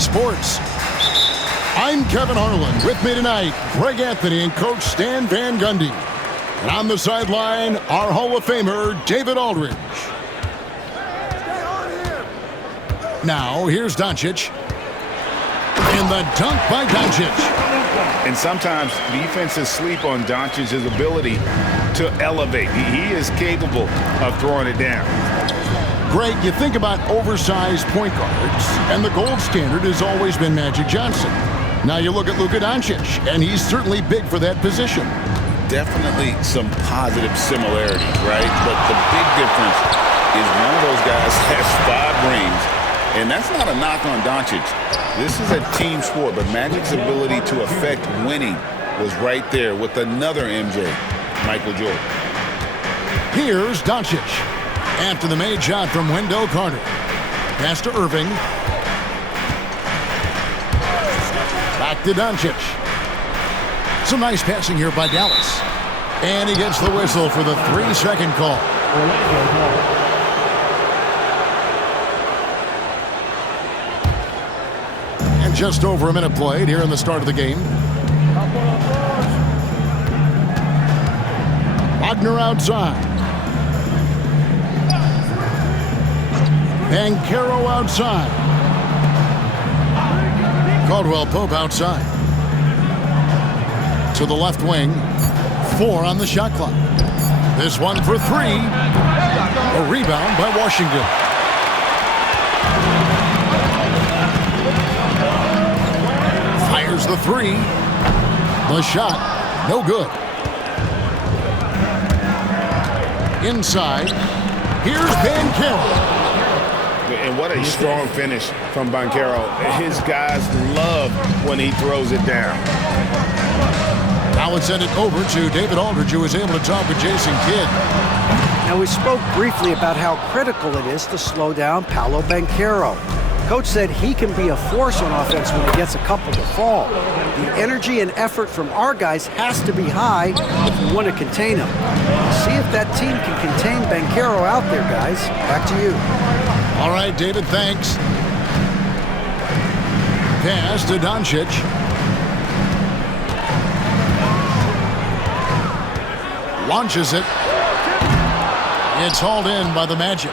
Sports. I'm Kevin Harlan. With me tonight, Greg Anthony and Coach Stan Van Gundy. And on the sideline, our Hall of Famer, David Aldridge. Now, here's Doncic. And the dunk by Doncic. And sometimes defenses sleep on Doncic's ability to elevate. He is capable of throwing it down. Greg, you think about oversized point guards, and the gold standard has always been Magic Johnson. Now you look at Luka Doncic, and he's certainly big for that position. Definitely some positive similarities, right? But the big difference is one of those guys has 5 rings, and that's not a knock on Doncic. This is a team sport, but Magic's ability to affect winning was right there with another MJ, Michael Jordan. Here's Doncic. After the made shot from Wendell Carter. Pass to Irving. Back to Doncic. Some nice passing here by Dallas. And he gets the whistle for the 3-second call. And just over a minute played here in the start of the game. Wagner outside. Banchero outside. Caldwell Pope outside. To the left wing. 4 on the shot clock. This one for 3. A rebound by Washington. Fires the 3. The shot, no good. Inside. Here's Banchero. And what a strong finish from Banchero. His guys love when he throws it down. Now let's send it over to David Aldridge, who was able to talk with Jason Kidd. Now, we spoke briefly about how critical it is to slow down Paolo Banchero. Coach said he can be a force on offense when he gets a couple to fall. The energy and effort from our guys has to be high if we want to contain him. See if that team can contain Banchero out there, guys. Back to you. All right, David, thanks. Pass to Doncic. Launches it. It's hauled in by the Magic.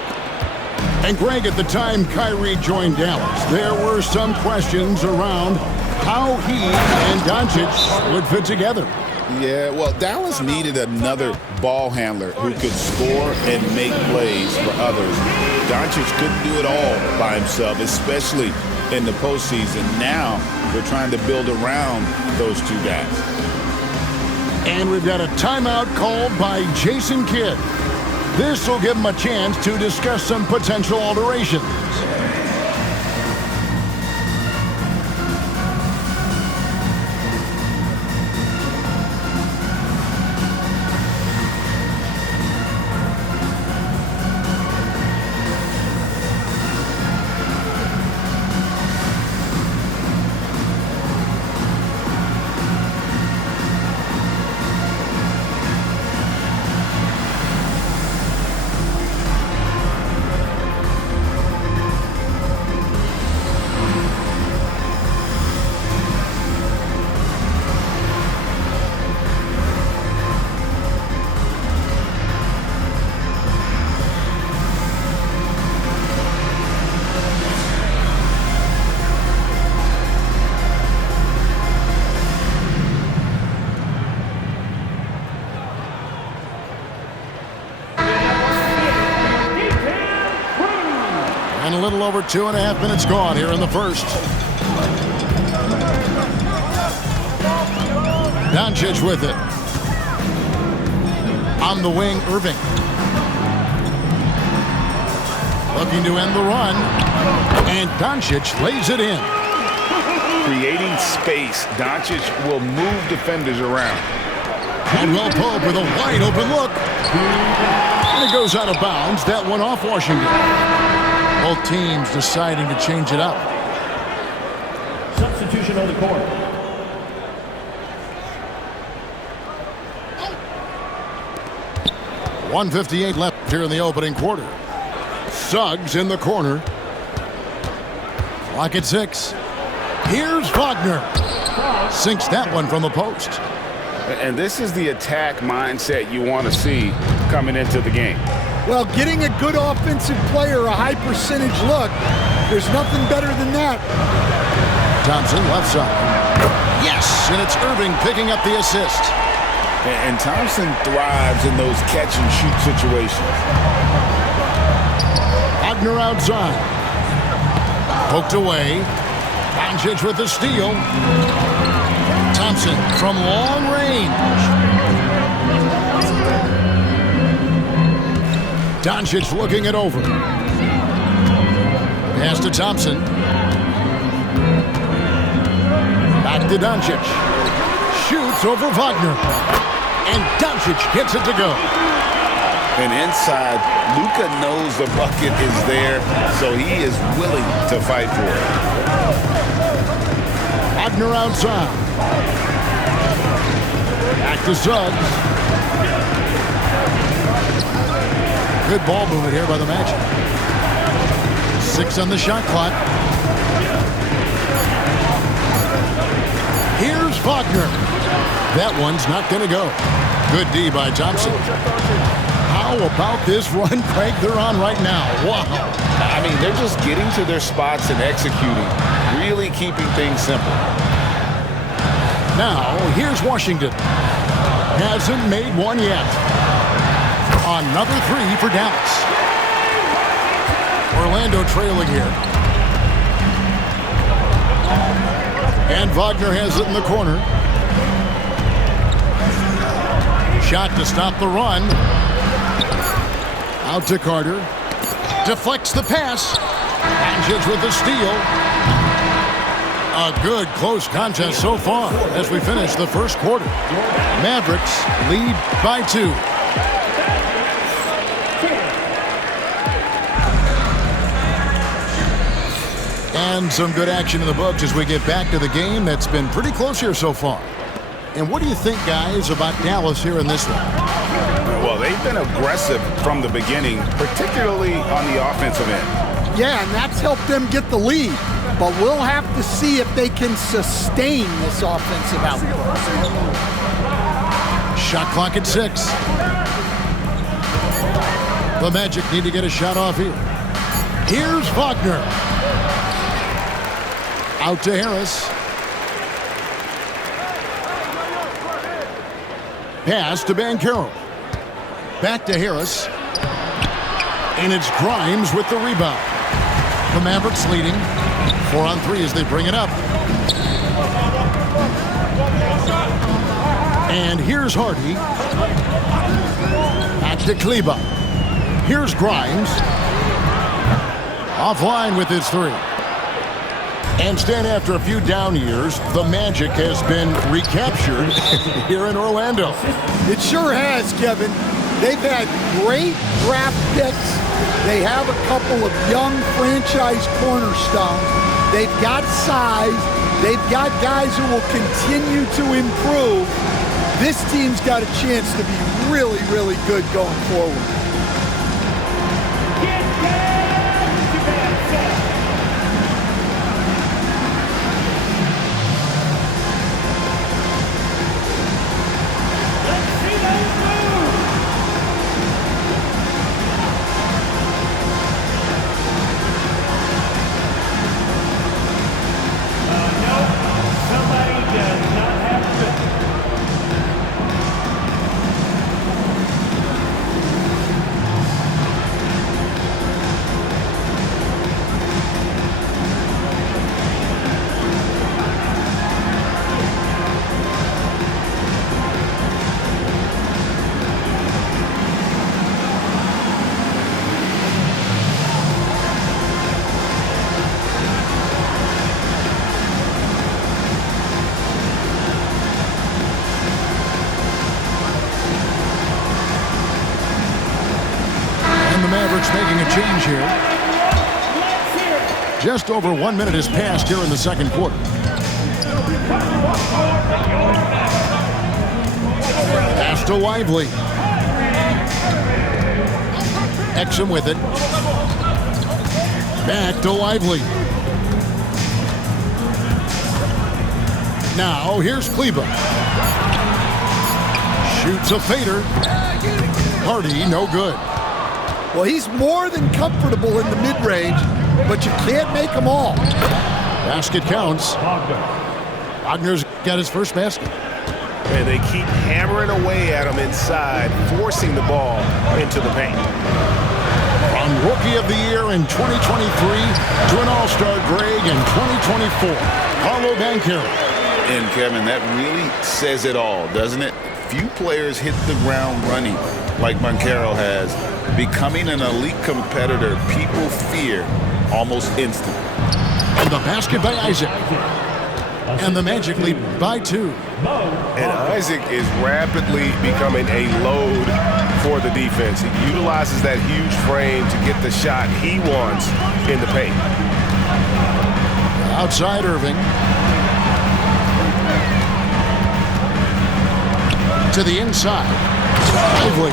And Greg, at the time Kyrie joined Dallas, there were some questions around how he and Doncic would fit together. Yeah, well, Dallas needed another ball handler who could score and make plays for others. Doncic couldn't do it all by himself, especially in the postseason. Now they're trying to build around those two guys. And we've got a timeout called by Jason Kidd. This will give him a chance to discuss some potential alterations. And a little over 2.5 minutes gone here in the first. Doncic with it. On the wing, Irving. Looking to end the run. And Doncic lays it in. Creating space, Doncic will move defenders around. Caldwell Pope with a wide open look. And it goes out of bounds. That one off Washington. Both teams deciding to change it up. Substitution on the court. .158 left here in the opening quarter. Suggs in the corner. Clock at 6. Here's Wagner. Sinks that one from the post. And this is the attack mindset you want to see coming into the game. Well, getting a good offensive player a high percentage look, there's nothing better than that. Thompson left side. Yes, and it's Irving picking up the assist. And Thompson thrives in those catch-and-shoot situations. Wagner outside. Poked away. Doncic with the steal. Thompson from long range. Doncic looking it over. Pass to Thompson. Back to Doncic. Shoots over Wagner. And Doncic gets it to go. And inside, Luka knows the bucket is there, so he is willing to fight for it. Wagner outside. Back to Suggs. Good ball movement here by the Magic. 6 on the shot clock. Here's Wagner. That one's not going to go. Good D by Thompson. How about this run, Craig, they're on right now? Wow. I mean, they're just getting to their spots and executing, really keeping things simple. Now, here's Washington. Hasn't made one yet. Another 3 for Dallas. Orlando trailing here. And Wagner has it in the corner. Shot to stop the run. Out to Carter. Deflects the pass. Doncic with the steal. A good close contest so far as we finish the first quarter. Mavericks lead by 2. And some good action in the books as we get back to the game that's been pretty close here so far. And what do you think, guys, about Dallas here in this one? Well, they've been aggressive from the beginning, particularly on the offensive end. Yeah, and that's helped them get the lead. But we'll have to see if they can sustain this offensive output. Shot clock at 6. The Magic need to get a shot off here. Here's Wagner. Out to Harris. Pass to Banchero. Back to Harris. And it's Grimes with the rebound. The Mavericks leading. 4 on 3 as they bring it up. And here's Hardy. Back to Kleba. Here's Grimes. Offline with his 3. And Stan, after a few down years, the Magic has been recaptured here in Orlando. It sure has, Kevin. They've had great draft picks. They have a couple of young franchise cornerstones. They've got size. They've got guys who will continue to improve. This team's got a chance to be really, really good going forward. Making a change here. Just over 1 minute has passed here in the second quarter. Pass to Lively. Exum with it. Back to Lively. Now, here's Kleba. Shoots a fader. Hardy, no good. Well, he's more than comfortable in the mid-range, but you can't make them all. Basket counts. Wagner's got his first basket. And they keep hammering away at him inside, forcing the ball into the paint. From Rookie of the Year in 2023 to an All-Star grade in 2024, Paolo Banchero. And, Kevin, that really says it all, doesn't it? Few players hit the ground running like Banchero has. Becoming an elite competitor, people fear almost instantly. And the basket by Isaac. And the Magic lead by 2. And Isaac is rapidly becoming a load for the defense. He utilizes that huge frame to get the shot he wants in the paint. Outside Irving. To the inside. Lively.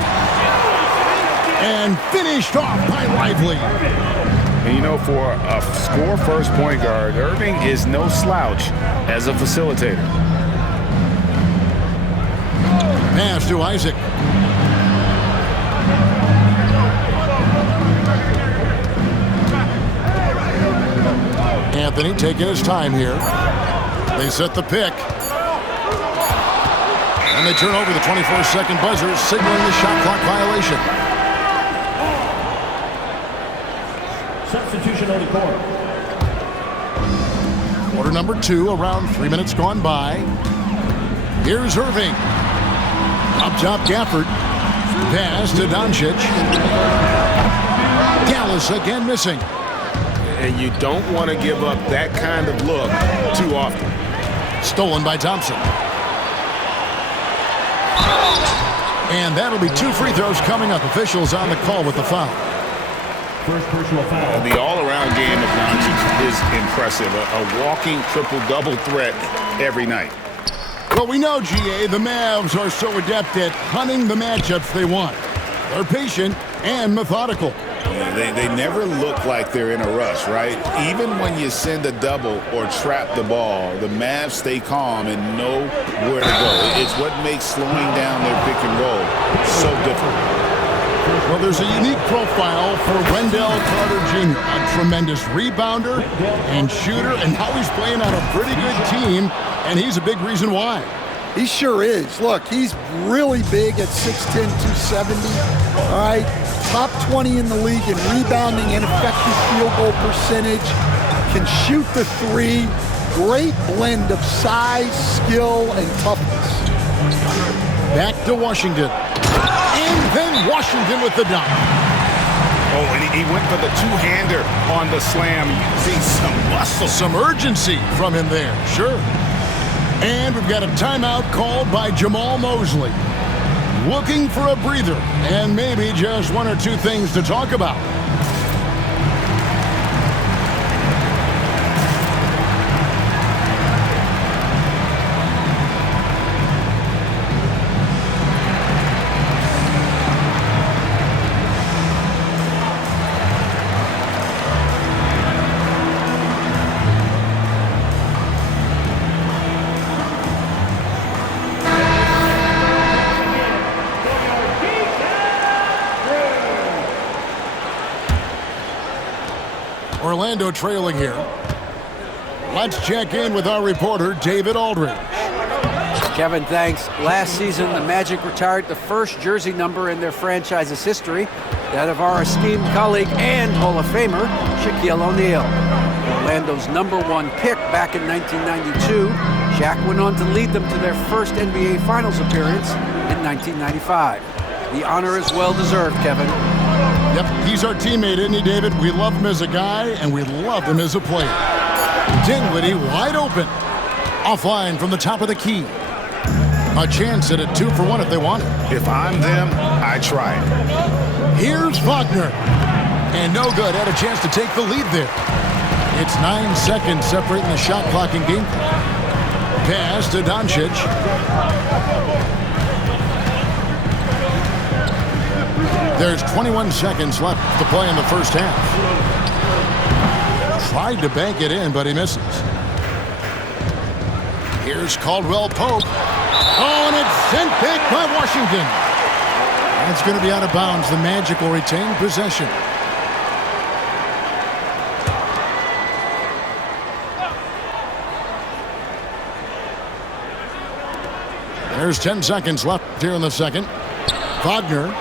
And finished off by Lively. And you know, for a score-first point guard, Irving is no slouch as a facilitator. Pass to Isaac. Anthony taking his time here. They set the pick. And they turn over the 24-second buzzer, signaling the shot clock violation. Substitution on the court. Quarter number 2, around 3 minutes gone by. Here's Irving. Up top, Gafford. Pass to Doncic. Dallas again missing. And you don't want to give up that kind of look too often. Stolen by Thompson. And that'll be 2 free throws coming up. Officials on the call with the foul. First personal foul. The all-around game of Doncic is impressive. A walking triple-double threat every night. Well, we know, GA, the Mavs are so adept at hunting the matchups they want. They're patient and methodical. They never look like they're in a rush, right? Even when you send a double or trap the ball, the Mavs stay calm and know where to go. It's what makes slowing down their pick and roll so difficult. Well, there's a unique profile for Wendell Carter Jr., a tremendous rebounder and shooter, and now he's playing on a pretty good team, and he's a big reason why. He sure is. Look, he's really big at 6'10", 270. All right, top 20 in the league in rebounding and effective field goal percentage. Can shoot the 3. Great blend of size, skill, and toughness. Back to Washington. And then Washington with the dunk. Oh, and he went for the two-hander on the slam. You see some muscle. Some urgency from him there, sure. And we've got a timeout called by Jamal Mosley. Looking for a breather and maybe just 1 or 2 things to talk about. Orlando trailing here. Let's check in with our reporter, David Aldridge. Kevin, thanks. Last season, the Magic retired the first jersey number in their franchise's history, that of our esteemed colleague and Hall of Famer, Shaquille O'Neal. Orlando's #1 pick back in 1992, Shaq went on to lead them to their first NBA Finals appearance in 1995. The honor is well-deserved, Kevin. Yep, he's our teammate, isn't he, David? We love him as a guy, and we love him as a player. Dinwiddie wide open. Offline from the top of the key. A chance at a 2-for-1 if they want it. If I'm them, I try it. Here's Wagner. And no good. Had a chance to take the lead there. It's 9 seconds separating the shot clock and game clock. Pass to Doncic. There's 21 seconds left to play in the first half. Tried to bank it in, but he misses. Here's Caldwell Pope. Oh, and it's sent back by Washington. That's going to be out of bounds. The Magic will retain possession. There's 10 seconds left here in the second. Wagner.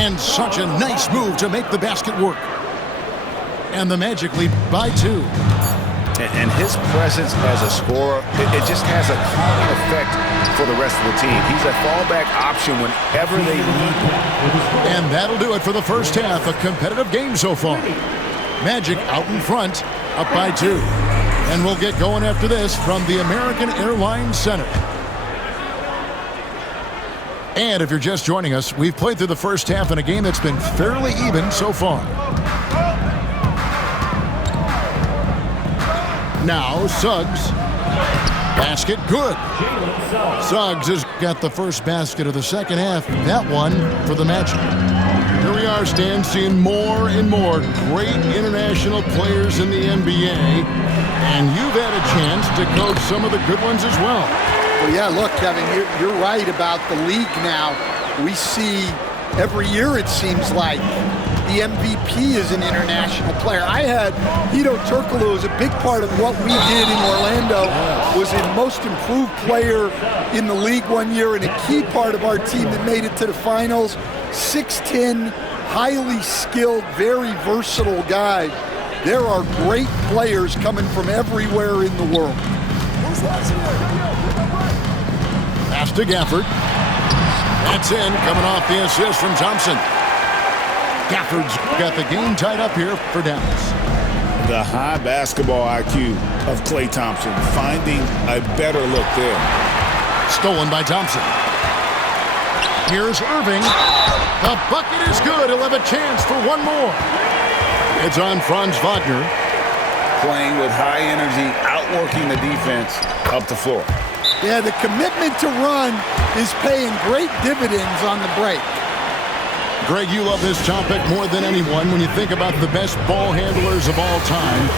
And such a nice move to make the basket work. And the Magic lead by 2. And his presence as a scorer, it just has a calming effect for the rest of the team. He's a fallback option whenever they need him. And that'll do it for the first half. A competitive game so far. Magic out in front, up by 2. And we'll get going after this from the American Airlines Center. And if you're just joining us, we've played through the first half in a game that's been fairly even so far. Now, Suggs. Basket good. Suggs has got the first basket of the second half. That one for the Magic. Here we are, Stan, seeing more and more great international players in the NBA. And you've had a chance to coach some of the good ones as well. Well, yeah, look, Kevin, you're right about the league now. We see every year, it seems like, the MVP is an international player. I had Hedo Turkoglu as a big part of what we did in Orlando, was a most improved player in the league one year and a key part of our team that made it to the finals. 6'10", highly skilled, very versatile guy. There are great players coming from everywhere in the world. Pass to Gafford. That's in, coming off the assist from Thompson. Gafford's got the game tied up here for Dallas. The high basketball IQ of Klay Thompson, finding a better look there. Stolen by Thompson. Here's Irving. The bucket is good. He'll have a chance for one more. It's on Franz Wagner. Playing with high energy, outworking the defense up the floor. Yeah, the commitment to run is paying great dividends on the break. Greg, you love this topic more than anyone when you think about the best ball handlers of all time.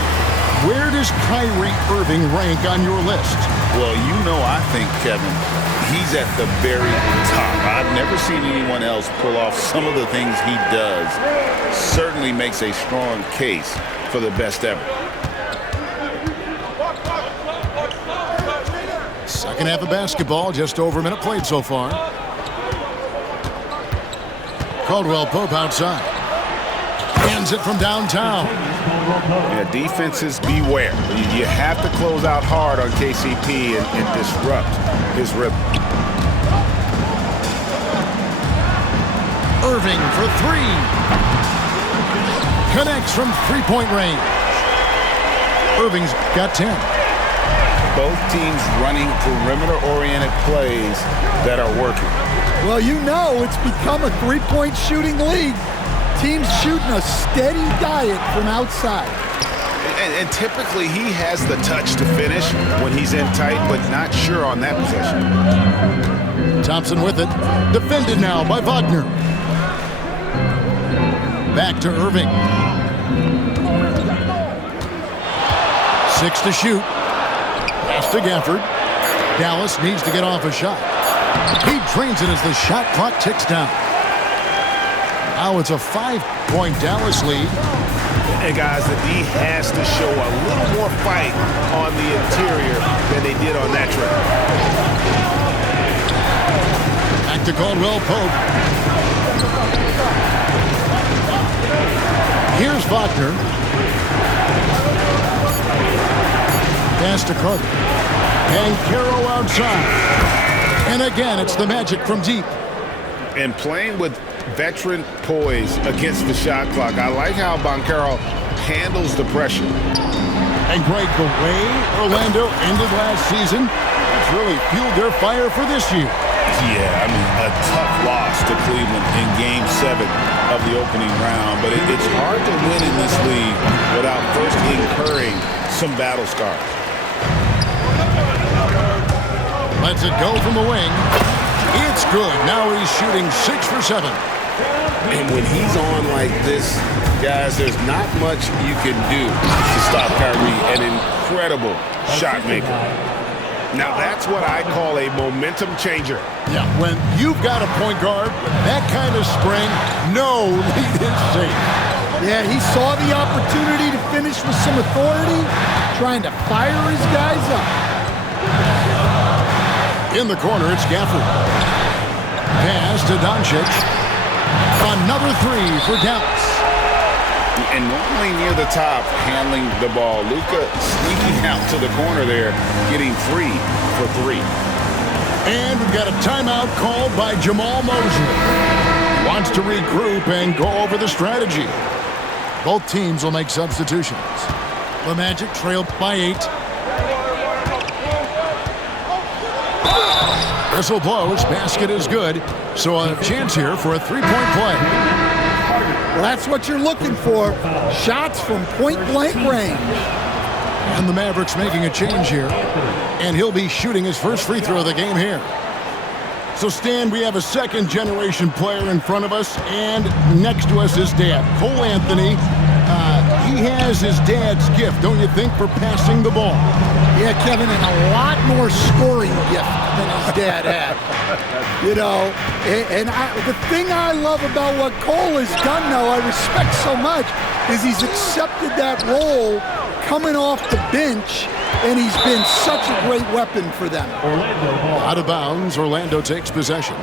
Where does Kyrie Irving rank on your list? Well, you know, I think, Kevin, he's at the very top. I've never seen anyone else pull off some of the things he does. Certainly makes a strong case for the best ever. Second half of basketball, just over a minute played so far. Caldwell Pope outside. Hands it from downtown. Yeah, defenses beware. You have to close out hard on KCP and disrupt his rhythm. Irving for 3. Connects from three-point range. Irving's got 10. Both teams running perimeter-oriented plays that are working. Well, you know it's become a three-point shooting league. Teams shooting a steady diet from outside. And typically he has the touch to finish when he's in tight, but not sure on that possession. Thompson with it. Defended now by Wagner. Back to Irving. 6 to shoot. Pass to Gafford. Dallas needs to get off a shot. He drains it as the shot clock ticks down. Now it's a 5-point Dallas lead. And guys, the D has to show a little more fight on the interior than they did on that trip. Back to Caldwell Pope. Here's Wagner. Pass to Carter. And Carroll outside. And again, it's the Magic from deep. And playing with veteran poise against the shot clock. I like how Banchero handles the pressure. And Greg, the way Orlando ended last season, it's really fueled their fire for this year. Yeah, I mean, a tough loss to Cleveland in Game 7 of the opening round. But it's hard to win in this league without first incurring some battle scars. Lets it go from the wing. It's good. Now he's shooting 6 for 7. And when he's on like this, guys, there's not much you can do to stop Kyrie, an incredible shot maker. Now that's what I call a momentum changer. Yeah, when you've got a point guard with that kind of spring, no lead is safe. Yeah, he saw the opportunity to finish with some authority, trying to fire his guys up. In the corner, it's Gafford. Pass to Doncic. Another three for Dallas. And normally near the top, handling the ball. Luka sneaking out to the corner there, getting free for three. And we've got a timeout called by Jamal Mosley. Wants to regroup and go over the strategy. Both teams will make substitutions. The Magic trail by 8. Whistle blows, basket is good. So a chance here for a three-point play. Well, that's what you're looking for. Shots from point-blank range. And the Mavericks making a change here. And he'll be shooting his first free throw of the game here. So, Stan, we have a second-generation player in front of us, and next to us is Dad. Cole Anthony, he has his dad's gift, don't you think, for passing the ball? Yeah, Kevin, and a lot more scoring gift than his dad had. You know, the thing I love about what Cole has done, though, I respect so much, is he's accepted that role coming off the bench, and he's been such a great weapon for them. Out of bounds, Orlando takes possession.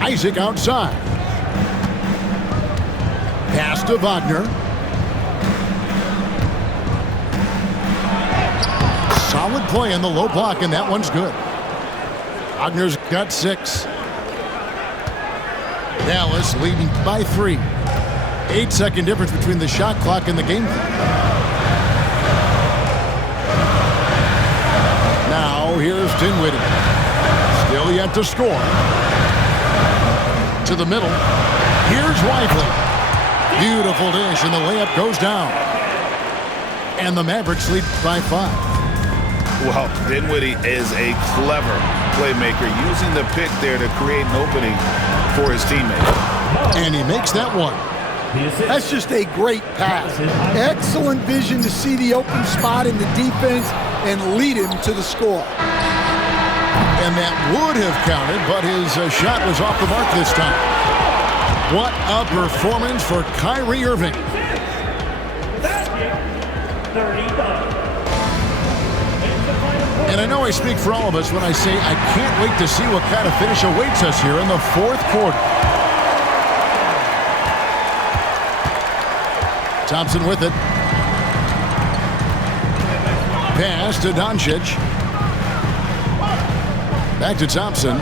Isaac outside. Pass to Wagner. Solid play in the low block, and that one's good. Wagner's got 6. Dallas leading by 3. 8-second difference between the shot clock and the game clock. Now here's Dinwiddie. Still yet to score. To the middle. Here's Lively. Beautiful dish, and the layup goes down. And the Mavericks lead by 5. Well, Dinwiddie is a clever playmaker, using the pick there to create an opening for his teammate. And he makes that one. That's just a great pass. Excellent vision to see the open spot in the defense and lead him to the score. And that would have counted, but his shot was off the mark this time. What a performance for Kyrie Irving. And I know I speak for all of us when I say I can't wait to see what kind of finish awaits us here in the fourth quarter. Thompson with it. Pass to Doncic. Back to Thompson.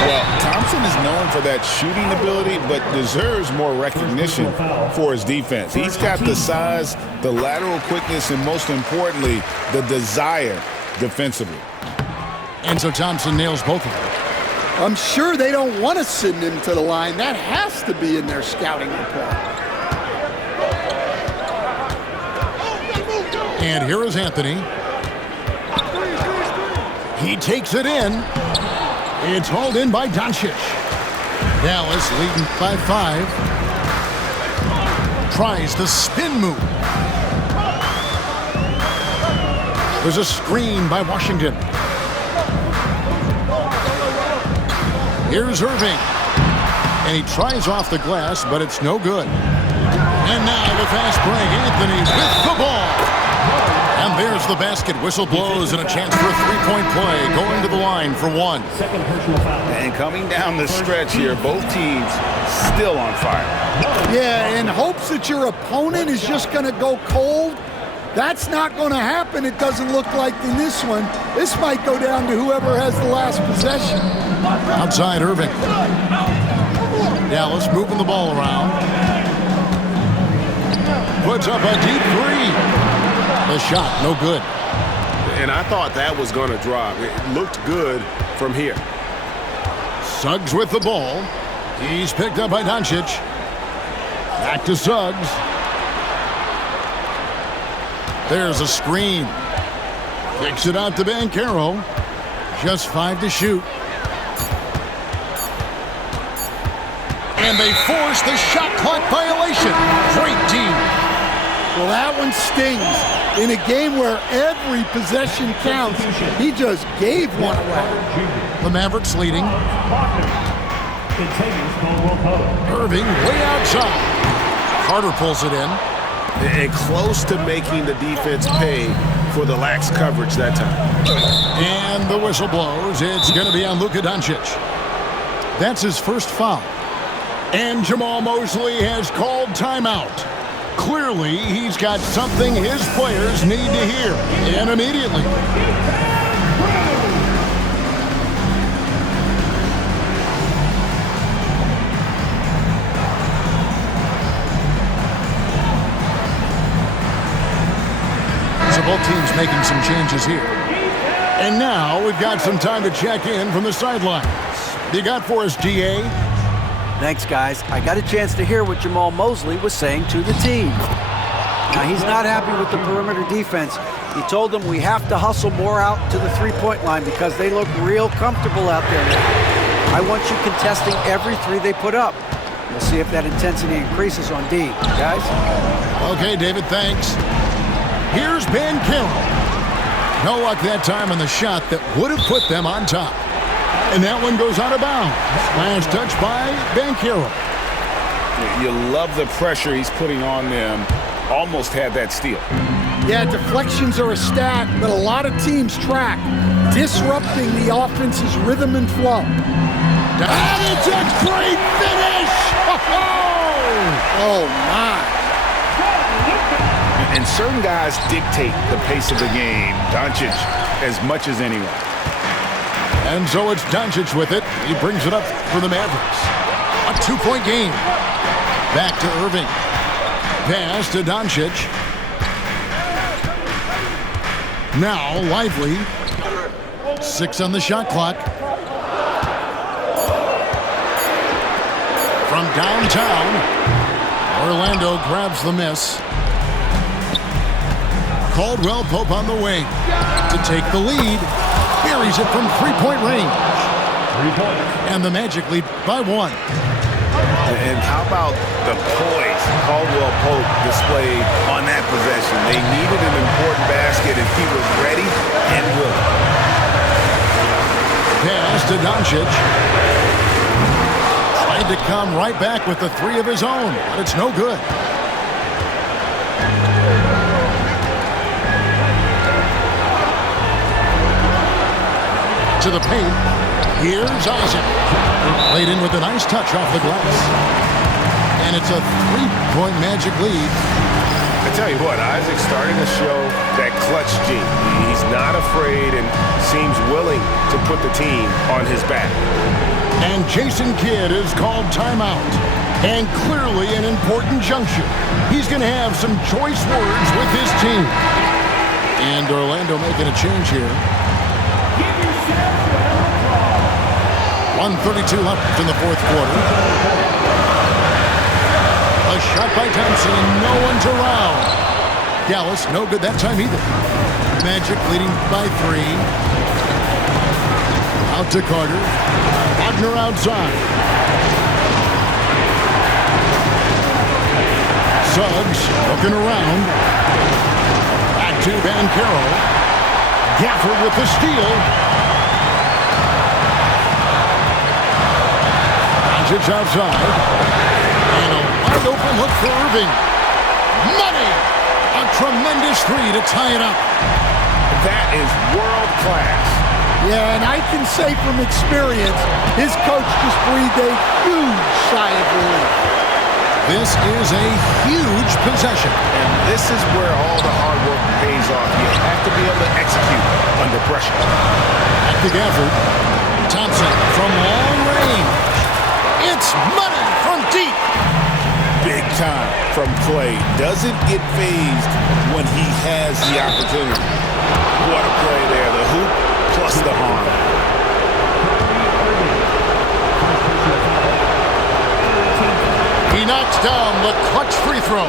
Well, Thompson is known for that shooting ability, but deserves more recognition for his defense. He's got the size, the lateral quickness, and most importantly, the desire defensively. And so Thompson nails both of them. I'm sure they don't want to send him to the line. That has to be in their scouting report. And here is Anthony. He takes it in. It's hauled in by Doncic. Dallas leading by 5. Tries the spin move. There's a screen by Washington. Here's Irving. And he tries off the glass, but it's no good. And now the fast break. Anthony with the ball. And there's the basket. Whistle blows and a chance for a three-point play. Going to the line for 1. And coming down the stretch here, both teams still on fire. Yeah, in hopes that your opponent is just going to go cold. That's not going to happen, it doesn't look like, in this one. This might go down to whoever has the last possession. Outside Irving. Dallas moving the ball around. Puts up a deep 3. The shot, no good. And I thought that was going to drop. It looked good from here. Suggs with the ball. He's picked up by Doncic. Back to Suggs. There's a screen. Kicks it out to Banchero. Just 5 to shoot. And they force the shot clock violation. Great D. Well, that one stings. In a game where every possession counts, he just gave one away. The Mavericks leading. Irving way outside. Carter pulls it in. And close to making the defense pay for the lax coverage that time. And the whistle blows. It's going to be on Luka Doncic. That's his first foul. And Jamal Mosley has called timeout. Clearly, he's got something his players need to hear, and immediately. So both teams making some changes here. And now we've got some time to check in from the sidelines. You got for us, GA? Thanks, guys. I got a chance to hear what Jamal Mosley was saying to the team. Now, he's not happy with the perimeter defense. He told them we have to hustle more out to the three-point line because they look real comfortable out there now. I want you contesting every three they put up. We'll see if that intensity increases on D. Guys? Okay, David, thanks. Here's Banchero. No luck that time on the shot that would have put them on top. And that one goes out of bounds. Last touch by Banchero. You love the pressure he's putting on them. Almost had that steal. Yeah, deflections are a stat that a lot of teams track, disrupting the offense's rhythm and flow. And it's a great finish! Oh, my. And certain guys dictate the pace of the game. Doncic as much as anyone. And so it's Doncic with it. He brings it up for the Mavericks. A two-point game. Back to Irving. Pass to Doncic. Now Lively. 6 on the shot clock. From downtown, Orlando grabs the miss. Caldwell Pope on the wing to take the lead. Buries it from three-point range. 3 points. And the Magic lead by 1. And how about the poise Caldwell Pope displayed on that possession? They needed an important basket, and he was ready and willing. Pass to Doncic. Tried to come right back with the 3 of his own, but it's no good. To the paint. Here's Isaac. Laid in with a nice touch off the glass. And it's a 3-point Magic lead. I tell you what, Isaac's starting to show that clutch gene. He's not afraid and seems willing to put the team on his back. And Jason Kidd is called timeout. And clearly an important juncture. He's going to have some choice words with his team. And Orlando making a change here. 1:32 left in the fourth quarter. A shot by Thompson and no one's around. Dallas, no good that time either. Magic leading by 3. Out to Carter. Wagner outside. Suggs looking around. Back to Banchero. Gafford with the steal. It's outside. And a wide open look for Irving. Money! A tremendous 3 to tie it up. That is world class. Yeah, and I can say from experience, his coach just breathed a huge sigh of relief. This is a huge possession. And this is where all the hard work pays off. You have to be able to execute under pressure. Back to Gafford. Thompson from long range. It's money from deep. Big time from Clay. Doesn't get phased when he has the opportunity. What a play there. The hoop plus the arm. He knocks down the clutch free throw.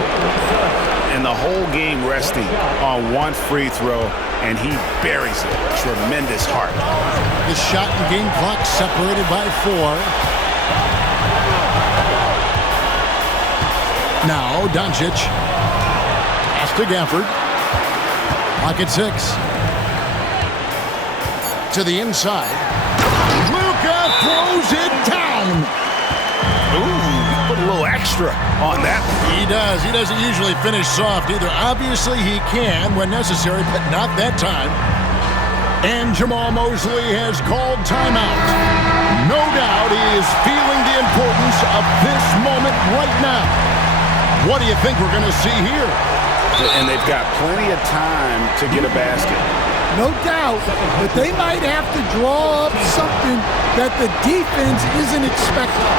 And the whole game resting on one free throw, and he buries it. Tremendous heart. The shot and game clock separated by 4. Now Doncic. Pass to Gafford. Pocket 6. To the inside. Luka throws it down. Ooh, put a little extra on that. He does. He doesn't usually finish soft either. Obviously, he can when necessary, but not that time. And Jamal Mosley has called timeout. No doubt he is feeling the importance of this moment right now. What do you think we're going to see here? And they've got plenty of time to get a basket. No doubt, but they might have to draw up something that the defense isn't expecting.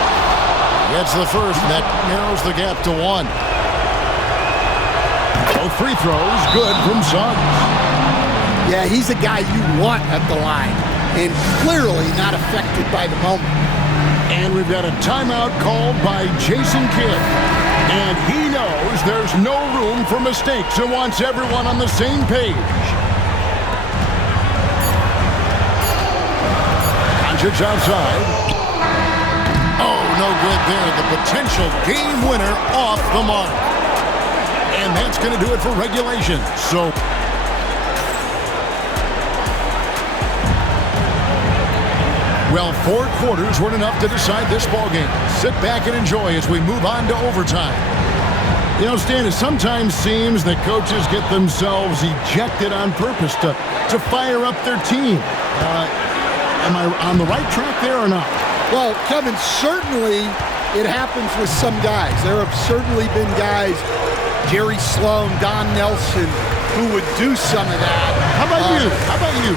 Gets the first, and that narrows the gap to 1. Both free throws good from Suggs. Yeah, he's a guy you want at the line, and clearly not affected by the moment. And we've got a timeout called by Jason Kidd. And he knows there's no room for mistakes and wants everyone on the same page. Doncic outside. Oh, no good there. The potential game winner off the mark. And that's going to do it for regulation. So well, 4 quarters weren't enough to decide this ballgame. Sit back and enjoy as we move on to overtime. You know, Stan, it sometimes seems that coaches get themselves ejected on purpose to fire up their team. Am I on the right track there or not? Well, Kevin, certainly it happens with some guys. There have certainly been guys, Jerry Sloan, Don Nelson, who would do some of that. How about you? How about you?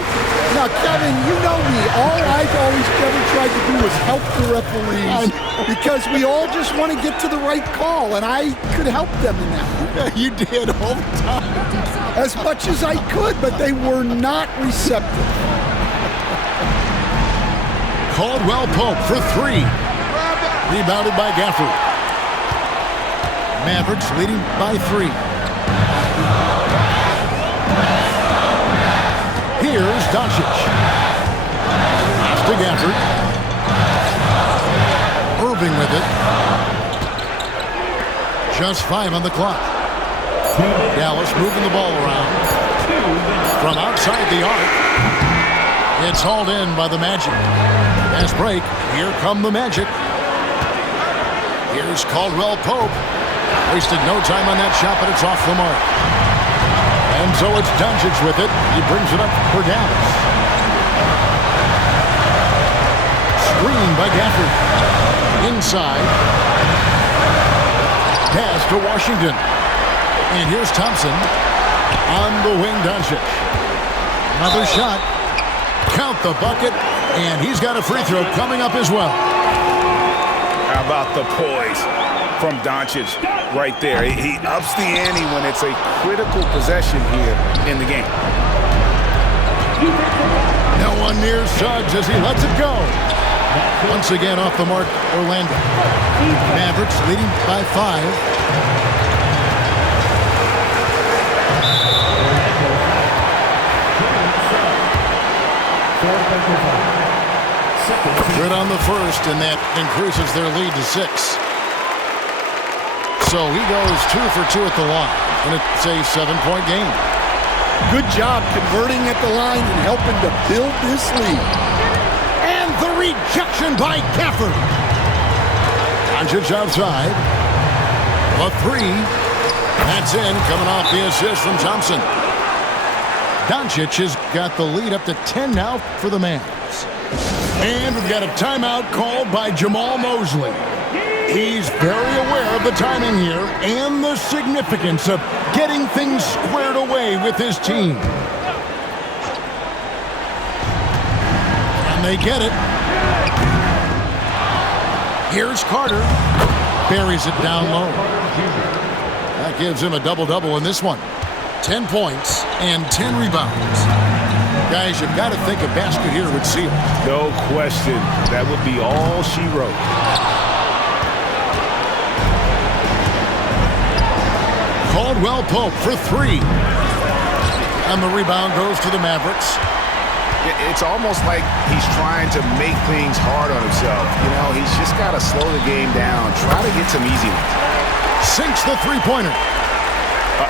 Now, Kevin, you know me. All I've always ever tried to do was help the referees because we all just want to get to the right call, and I could help them in that. You did all the time. As much as I could, but they were not receptive. Caldwell Pope for 3. Rebounded by Gafford. Mavericks leading by 3. Here's Doncic. Pass to Gafford. Irving with it. Just 5 on the clock. Dallas moving the ball around. From outside the arc. It's hauled in by the Magic. Fast break. Here come the Magic. Here's Caldwell Pope. Wasted no time on that shot, but it's off the mark. And so it's Doncic with it. He brings it up for Dallas. Screen by Gafford. Inside. Pass to Washington. And here's Thompson. On the wing, Doncic. Another shot. Count the bucket. And he's got a free throw coming up as well. How about the poise from Doncic right there? He ups the ante when it's a critical possession here in the game. No one near Suggs as he lets it go. Once again off the mark, Orlando. Mavericks leading by 5. Good on the first, and that increases their lead to 6. So he goes 2 for 2 at the line, and it's a 7-point game. Good job converting at the line and helping to build this lead. And the rejection by Gafford. Doncic outside. A 3. That's in, coming off the assist from Thompson. Doncic has got the lead up to 10 now for the Mavs. And we've got a timeout called by Jamal Mosley. He's very aware of the timing here and the significance of getting things squared away with his team. And they get it. Here's Carter. Buries it down low. That gives him a double-double in this one. 10 points and 10 rebounds. Guys, you've got to think a basket here would seal. No question. That would be all she wrote. Caldwell Pope for 3. And the rebound goes to the Mavericks. It's almost like he's trying to make things hard on himself. You know, he's just got to slow the game down, try to get some easy ones. sinks the three-pointer.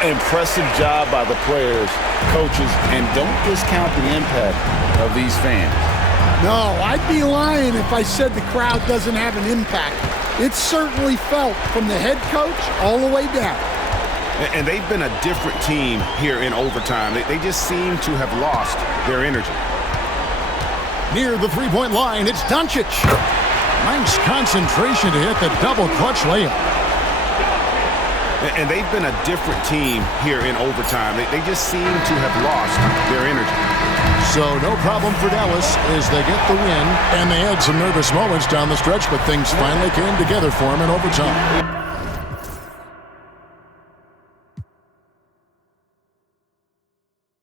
Impressive job by the players, coaches, and don't discount the impact of these fans. No, I'd be lying if I said the crowd doesn't have an impact. It's certainly felt from the head coach all the way down. And they've been a different team here in overtime. They just seem to have lost their energy. Near the three-point line, it's Doncic. Nice concentration to hit the double clutch layup. And they've been a different team here in overtime. They just seem to have lost their energy. So no problem for Dallas as they get the win. And they had some nervous moments down the stretch, but things finally came together for them in overtime.